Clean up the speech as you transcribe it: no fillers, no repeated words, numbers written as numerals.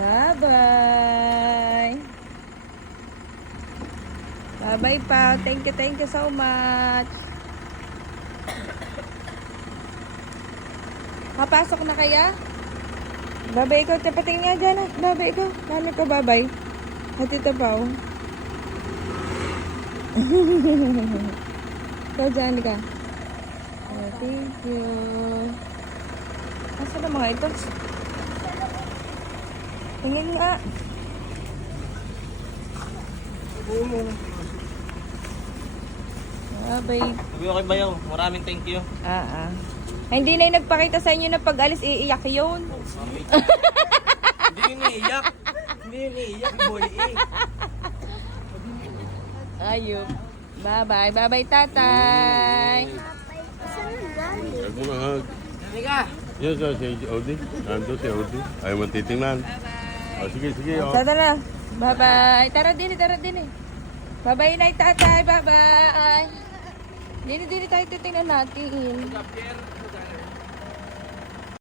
Bye-bye. Bye-bye pa. Thank you so much. Papasok na kaya? Bye-bye ikaw. Patingin nga dyan. Bye-bye ikaw. Paano ka bye-bye? At ito pa oh. Ikaw dyan ka. Oh, thank you. Nasaan na mga ito? Tingin nga. Bye-bye. Sabi ko kay Bayaw, maraming thank you. Hindi na yung nagpakita sa inyo na pag-alis iiyak yun. Hindi yun iiyak. Hindi yun iiyak, boy. Ayun. Bye-bye. Bye-bye, tatay. Huwag mo na hug. Halika. Yes, si Audi. Nando si Audi. Ayaw mo titingnan. Oh, sige, sige. Oh. Tara. Bye-bye. Tara din eh. Bye-bye, Nay, tatay. Bye-bye. Dini tayo titingnan natin.